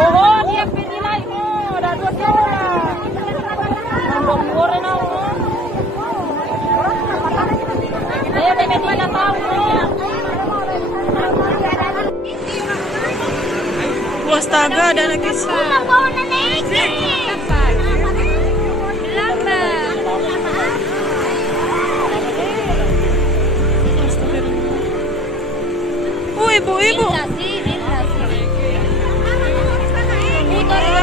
Oh, dia pilih lagi. Oh, dah dua orang. Nambah murah na oh. Ayo, dia na tahu. Astaga, ada anak kisah. Ibu. Putar